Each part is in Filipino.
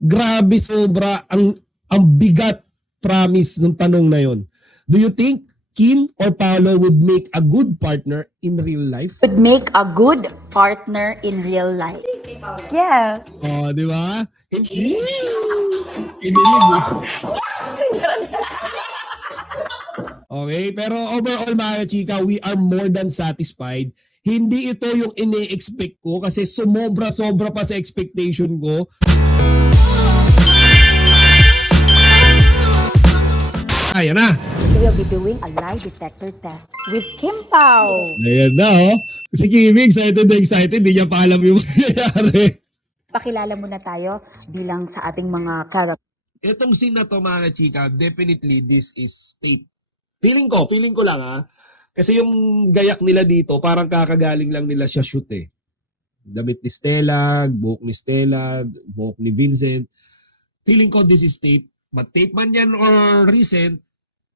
Grabe sobra ang bigat promise ng tanong na yon. Do you think Kim or Paolo would make a good partner in real life? Would make a good partner in real life. Yes. Oh, di ba? Hindi. Okay, pero overall mga chika, we are more than satisfied. Hindi ito yung ine-expect ko kasi sumobra-sobra pa sa expectation ko. Ayan na. We will be doing a lie detector test with Kim Pao. Ayan na, oh. Si Kimi, excited na excited. Hindi niya pa alam yung nangyayari. Pakilala muna tayo bilang sa ating mga character. Itong scene na to mga chika, definitely this is tape. Feeling ko lang ha. Kasi yung gayak nila dito, parang kakagaling lang nila siya shoot eh. Damit ni Stella, buhok ni Stella, buhok ni Vincent. Feeling ko this is tape. But tape man yan or recent,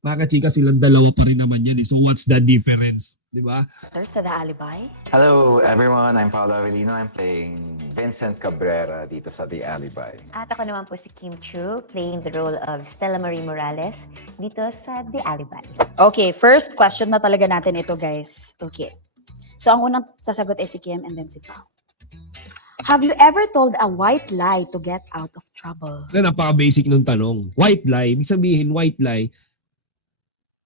mga kachika silang dalawa pa rin naman yan eh. So what's the difference? Diba? Sa The Alibi. Hello everyone, I'm Paolo Avellino. I'm playing Vincent Cabrera dito sa The Alibi. At ako naman po si Kim Chu, playing the role of Stella Marie Morales dito sa The Alibi. Okay, first question na talaga natin ito, guys. Okay. So, ang unang sasagot ay si Kim and then si Pao. Have you ever told a white lie to get out of trouble? Na napaka-basic nung tanong. White lie, ibig sabihin white lie,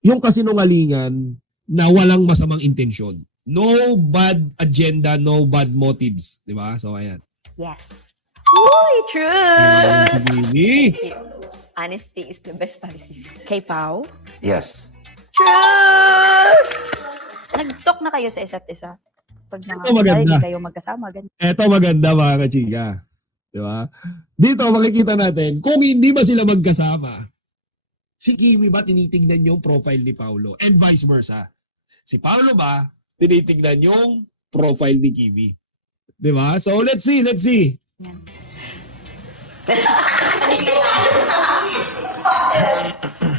yung kasinungalingan na walang masamang intensyon. No bad agenda, no bad motives. Di ba? So, ayan. Yes. Uy, true! Si Mimi. Thank you. Honesty is the best policy. Kay Pao? Yes. True! Nag-stock na kayo sa isa't isa? Pag Ito maganda. hindi kayo magkasama, ganun. Eto maganda mga kachika. Di ba? Dito makikita natin, kung hindi ba sila magkasama, si Kimi ba tinitingnan yung profile ni Paolo? And vice versa. Si Paolo ba tinitingnan yung profile ni Kimi? Di ba? So let's see. Yan.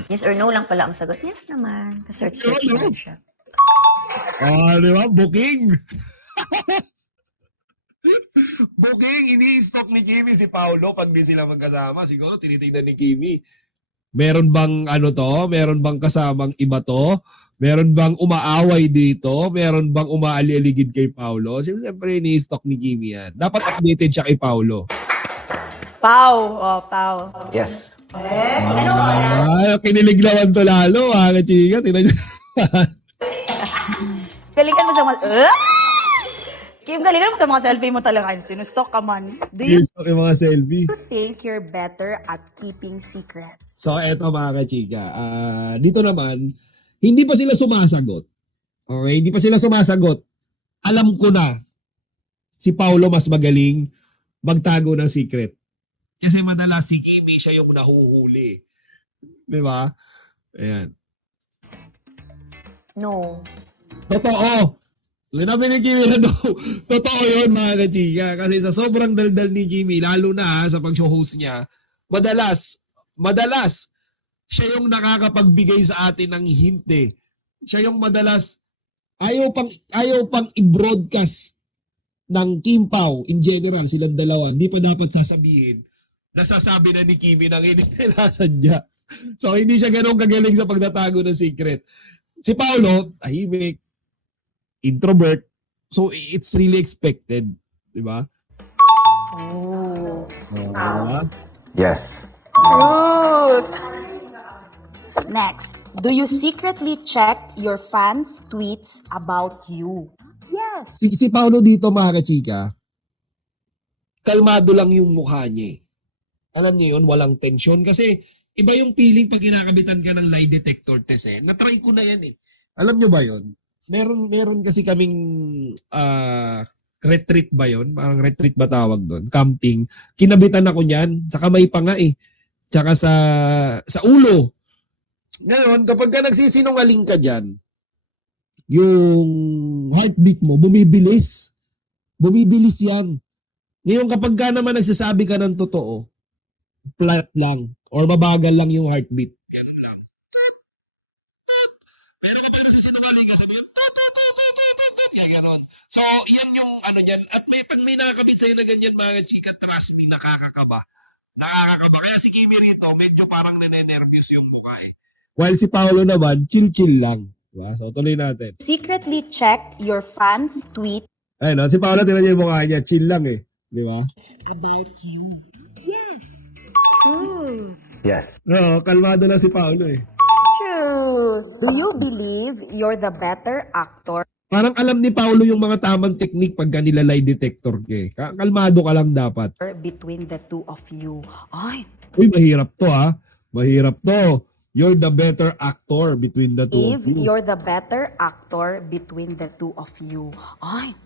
Yes or no lang pala ang sagot. Yes naman. Search naman siya. Ah, di ba? Booking. Booking, ini-stock ni Kimi si Paolo pag di sila magkasama. Siguro tinitingnan ni Kimi. Meron bang ano to? Meron bang kasamang iba to? Meron bang umaaway dito? Meron bang umaali-aligid kay Paolo? Siyempre, ini-stock ni Kimi yan. Dapat updated siya kay Paolo. Pao. Oh, Pao. Yes. Kinilig naman to lalo, mga kachika. Tingnan niyo. Galingan mo sa mga... Kim, galingan mo sa mga selfie mo talaga. Sinustock ka man. Do you I-stock yung mga selfie. think you're better at keeping secrets? So, eto mga kachika. Dito naman, hindi pa sila sumasagot. Okay? Hindi pa sila sumasagot. Alam ko na, si Paolo mas magaling magtago ng secret. Kasi madalas si Kimi siya yung nahuhuli. Di ba? Ayan. No. Totoo. Sinabi ni Kimi na no. Totoo yun mga kachika. Kasi sa sobrang daldal ni Kimi, lalo na sa pag-host niya, madalas, siya yung nakakapagbigay sa atin ng hint eh. Siya yung madalas, ayaw pang i-broadcast ng Kim Pao in general, silang dalawa. Hindi pa dapat sasabihin. Nasasabi na ni Kimi nang hindi nila sadya. So, hindi siya ganun kagaling sa pagtatago ng secret. Si Paolo, tahimik, introvert. So, it's really expected. Di ba? Oh. Diba? Yes. Truth! Next, do you secretly check your fans' tweets about you? Yes. Si Paolo dito, mga kachika, kalmado lang yung mukha niya eh. Alam niyo yun, walang tension. Kasi iba yung feeling pag kinakabitan ka ng lie detector test eh. Natry ko na yan eh. Alam niyo ba yun? Meron kasi kaming retreat ba yun? Parang retreat ba tawag doon? Camping. Kinabitan ako niyan. Sa kamay pa nga eh. Tsaka sa ulo. Ngayon, kapag ka nagsisinungaling ka dyan, yung heartbeat mo, bumibilis. Bumibilis yan. Ngayon, kapag ka naman nagsasabi ka ng totoo, flat lang or mabagal lang yung heartbeat. Ganun lang. Pero kapag nagsisinungaling ka, sabi, kaya ganun. So, yan yung ano yan. At pag may nakakabit sa'yo na ganyan, mga chika, trust me, nakakakaba. Nakakakaba. Kaya si Kimi rito, medyo parang nane-nervous yung mukha eh. While si Paolo naman, chill-chill lang. Diba? So tuloy natin. Secretly check your fans' tweet Ayun, si Paolo, tinan niya yung mukha niya. Chill lang eh. Di ba? Yes. Oo, kalmado lang si Paolo eh. True. Do you believe you're the better actor Parang alam ni Paolo yung mga tamang technique pag kanila lie detector ka eh. Kalmado ka lang dapat. between the two of you? Ay, Uy, mahirap to ha. Mahirap to. You're the better actor between the two of Dave, you. you're the better actor between the two of you. Ay,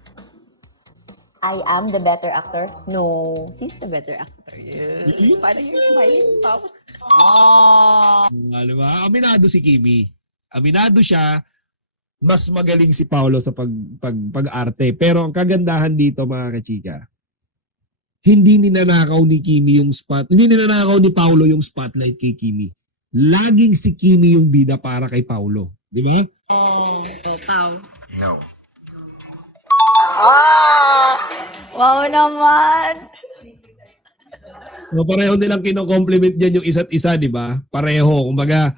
I am the better actor? No, he's the better actor. Yeah. paano yung smiling pa? Diba? Aminado si Kimi. Aminado siya. Mas magaling si Paolo sa pag-arte. Pero ang kagandahan dito mga kachika, hindi ninanakaw ni Kimi yung hindi ninanakaw ni Paolo yung spotlight kay Kimi. Laging si Kimi yung bida para kay Paolo. Di ba? No. Wow naman! So, pareho nilang kino-compliment yan yung isa't isa, di ba? Pareho. Kumbaga,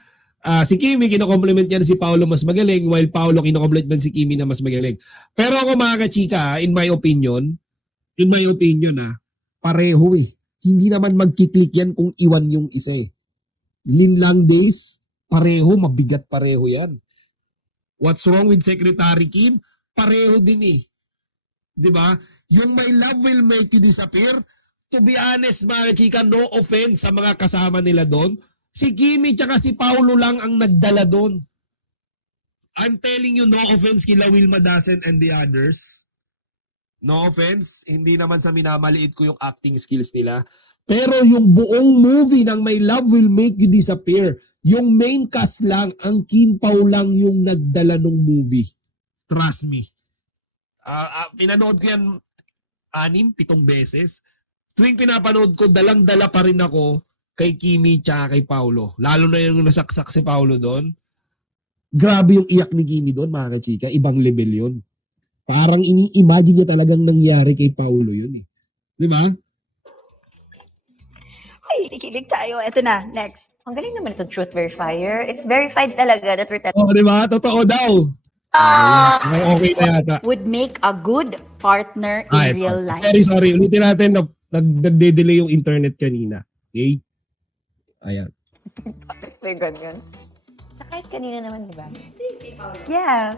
si Kimi kino-compliment niya na si Paolo mas magaling while Paolo kino-compliment si Kimi na mas magaling. Pero ako mga kachika, in my opinion, pareho eh. Hindi naman magkiklik yan kung iwan yung isa eh. Linlang days, pareho, mabigat pareho yan. What's wrong with Secretary Kim? Pareho din eh. Di ba? Yung my love will make you disappear, to be honest mga chika, no offense sa mga kasama nila doon. Si Kimi tsaka si Paolo lang ang nagdala doon. I'm telling you, no offense kila Wilma Dasen and the others. No offense, hindi naman sa minamaliit ko yung acting skills nila. Pero yung buong movie ng My Love Will Make You Disappear, yung main cast lang, ang Kim Pao lang yung nagdala ng movie. Trust me. Pinanood ko yan 6-7 beses. Tuwing pinapanood ko, dalang-dala pa rin ako kay Kimi tsaka kay Paolo. Lalo na yung nasaksak si Paolo doon. Grabe yung iyak ni Kimi doon, mga kachika. Ibang level yun. Parang ini-imagine niya talagang nangyari kay Paolo yun eh. Di ba? Ay, kikilig tayo. Ito na, next. Ang galing naman itong truth verifier. It's verified talaga that we're telling. Oo, di ba? Totoo daw. Okay na yata. Would make a good partner in Ito. real life. Sorry. Ulitin natin na nagde-delay yung internet kanina. Okay? Ayan. May ganyan. Sa kahit kanina naman, di ba? Yes.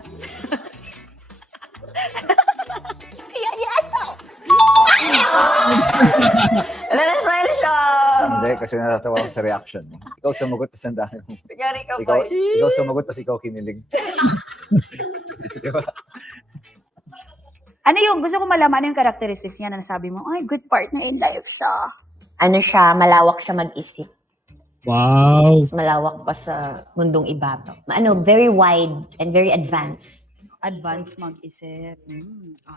Wala na smile siya. Hindi, kasi natatawa ako sa reaction mo. Ikaw sumagot, tas ang dami mo. Kunyari ka Ikaw, pa. ikaw sumagot, tas ikaw kinilig. Diba? Ano yung, gusto ko malaman ano yung characteristics niya na nasabi mo, ay, good partner in life siya. Ano siya, malawak siya mag-isip. Wow. Mas malawak pa sa mundong ibabaw. Ano, very wide and very advanced. Advance mag-isip.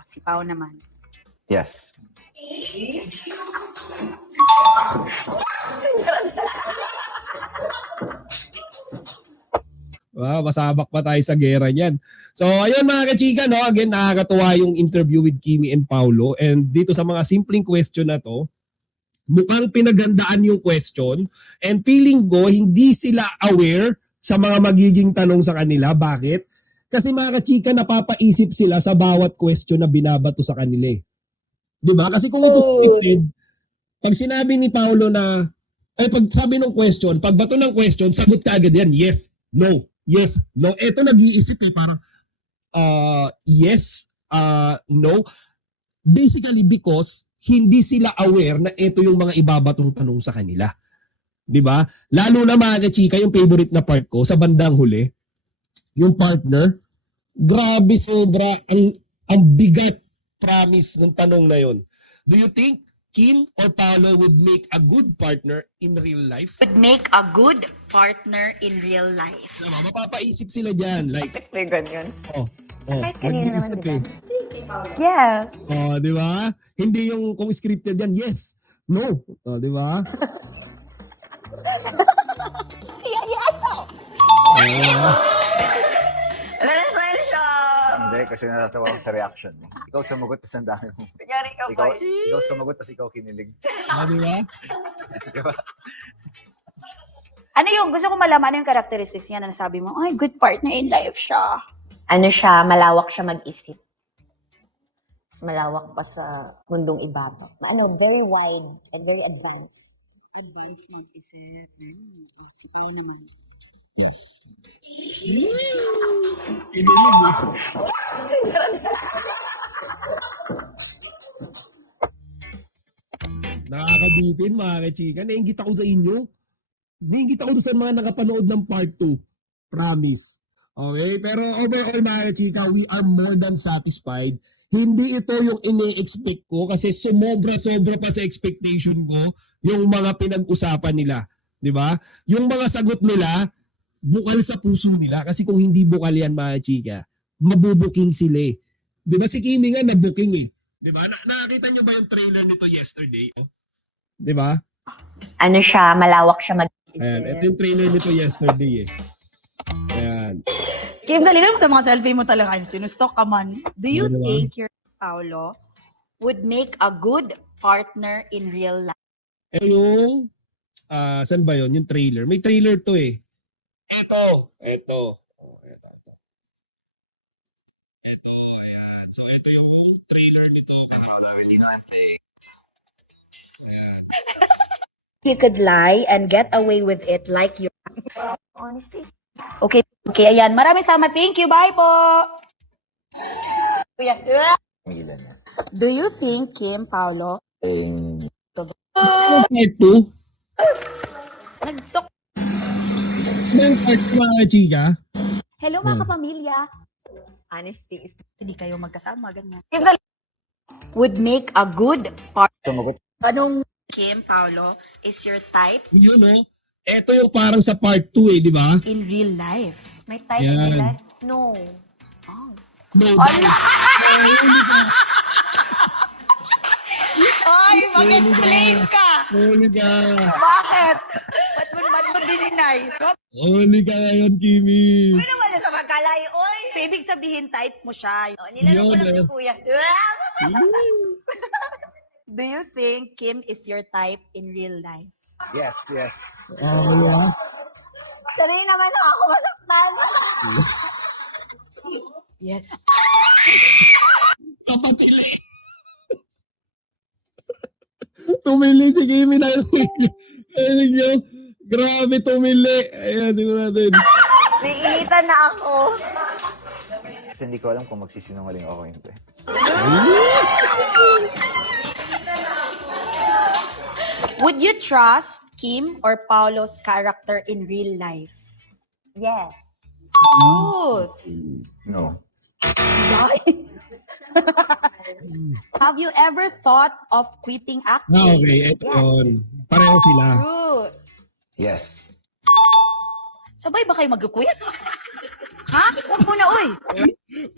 Si Pao naman. Yes. Wow, masabak pa tayo sa gera niyan. So, ayun mga kachika, no? Again, nakakatuwa yung interview with Kimi and Paolo. And dito sa mga simpleng question na to, mukhang pinagandaan yung question. And feeling ko, hindi sila aware sa mga magiging tanong sa kanila. Bakit? Kasi mga kachika, napapaisip sila sa bawat question na binabato sa kanila eh. Diba? Kasi kung ito scripted, pag sinabi ni Paolo na, pag sabi ng question, pag bato ng question, sagot ka agad yan, yes, no, yes, no. Ito nag-iisip eh, parang, yes, no. Basically because, hindi sila aware na ito yung mga ibabatong tanong sa kanila. Diba? Lalo na mga chika, yung favorite na part ko, sa bandang huli, yung partner, grabe sobra, ang bigat, promise ng tanong na yon. Do you think Kim or Paolo would make a good partner in real life? Would make a good partner in real life. Diba? Mapapaisip sila dyan. Like, May ganyan. Kahit kanina naman, nag-iisip di ba? eh. Yes. Di ba? Hindi yung kung scripted yan, yes, no. Di ba? Wala na smile siya. Hindi, kasi natatawa ako sa reaction mo. Ikaw sumagot, tas ang dami mo. Kunyari ka pa. Ikaw sumagot, tas ikaw kinilig. Di ba? Di ba? Ano yung, gusto ko malaman, ano yung characteristics niya na nasabi mo, ay, good partner in life siya. Ano siya, malawak siya mag-isip. Mas malawak pa sa mundong ibabaw. Ano, very wide and very advanced. Advance mag-isip. Si Pang naman. Yes. Nakakabitin mga kachika. Nainggit ako sa inyo. Nainggit ako doon sa mga nakapanood ng part 2. Promise. Okay? Pero overall mga kachika, we are more than satisfied. Hindi ito yung ine-expect ko kasi sumobra-sobra pa sa expectation ko yung mga pinag-usapan nila. Di ba? Yung mga sagot nila, bukal sa puso nila. Kasi kung hindi bukal yan mga chika, mabubuking sila eh. Di ba si Kimi nga nabuking eh. Di ba? Nakakita nyo ba yung trailer nito yesterday? Oh? Di ba? Ano siya, malawak siya mag-isip. Ayan, ito yung trailer nito yesterday eh. Ayan. Kim, galingan mo sa mga selfie mo talaga. Sinustok ka man. Do you Ano ba? think your Paolo would make a good partner in real life? Eh yung, saan ba yun? Yung trailer. May trailer to eh. Ito. Ito, ayan. So, ito yung trailer nito. Paolo Avellino, I'm playing You could lie and get away with it like you. Honestly, Okay, ayan. Maraming salamat. Thank you. Bye po. Kuya. Milan niya. Do you think, Kim, Paolo, Playing Part 2? nag-stalk? Yung part 2 mga chika? Hello mga kapamilya. honesty is Hindi kayo magkasama, ganyan. Kim, would make a good partner. sumagot. Anong Kim, Paolo, is your type Yun oh. Ito yung parang sa part 2 eh, di ba? in real life? my type Yan. in life. No. Oh. No, Ay, mag-explain ka! huli ka. Bakit? Ba't mo dininay? Huli ka ngayon, Kimi. Ano naman sa magkalay, oy? So, ibig sabihin, type mo siya. Oh, nilalaro ko Yun, lang eh. si kuya. Do you think Kim is your type in real life? Yes, yes. Okay ah. Sanay naman ako masaktan. Yes. Kapatili. Tumili si Kimi na tumili. Ayun nyo. Grabe tumili. Ayan, tingnan natin. Naiinitan na ako. Kasi hindi ko alam kung magsisinungaling ako o hindi. Would you trust Kim or Paolo's character in real life? Yes. Truth. No. Have you ever thought of quitting acting? Okay, eto yun. Pareho sila. Truth. Yes. Sabay ba kayo mag-quit? Ha? Huwag muna, uy.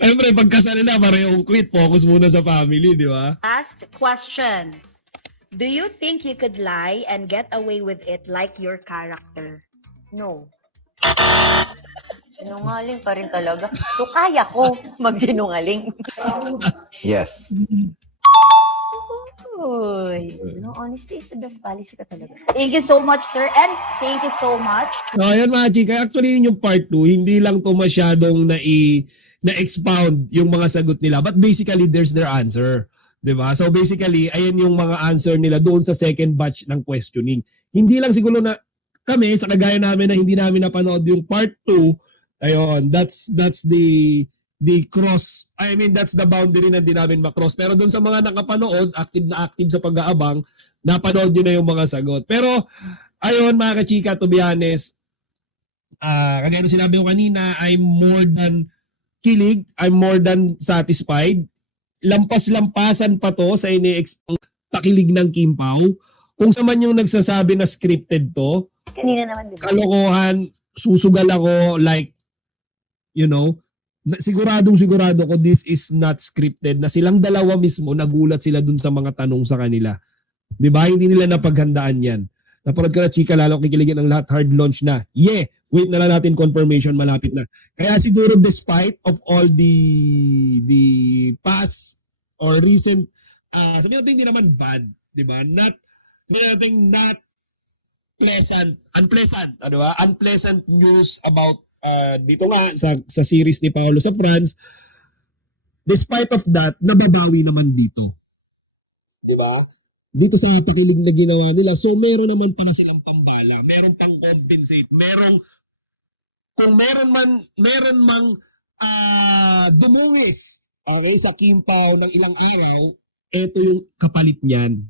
Siyempre, pagkasal na, parehong quit. Focus muna sa family, di ba? Last question. Do you think you could lie and get away with it like your character? No. Sinungaling pa rin talaga. So, kaya ko magsinungaling. Yes. Uy. No, honesty is the best policy ka talaga. Thank you so much, sir. And thank you so much. So, ayun mga chika. Actually, yun yung part 2. Hindi lang to masyadong na-expound yung mga sagot nila. But basically, there's their answer. Diba? So basically, ayan yung mga answer nila doon sa second batch ng questioning. Hindi lang siguro na kami, sa kagaya namin na hindi namin napanood yung part 2, ayun, that's the cross, I mean, that's the boundary na di namin makross. Pero doon sa mga nakapanood, active sa pag-aabang, napanood nyo na yung mga sagot. Pero, ayun mga kachika, to be honest, kagaya nung sinabi ko kanina, I'm more than kilig, I'm more than satisfied. Lampas-lampasan pa to sa pakilig ng Kim Pao. Kung sa man yung nagsasabi na scripted to, Kanina naman, di ba? kalokohan, susugal ako, like, you know, siguro ko this is not scripted, na silang dalawa mismo nagulat sila dun sa mga tanong sa kanila. Di ba? Hindi nila napaghandaan yan. Napanood ko na, chika, lalo kikiligin ang lahat, hard launch na. Yeah, wait na lang natin confirmation, malapit na. Kaya siguro despite of all the past or recent, sabihin natin hindi naman bad, di ba? Not unpleasant news about dito nga sa series ni Paolo sa France. Despite of that, nababawi naman dito. 'Di ba? Dito sa pakilig na ginawa nila. So meron naman pala silang pambala, meron pang compensate, kung meron mang dumungis okay sa Kim Pao ng ilang araw, eto yung kapalit niyan.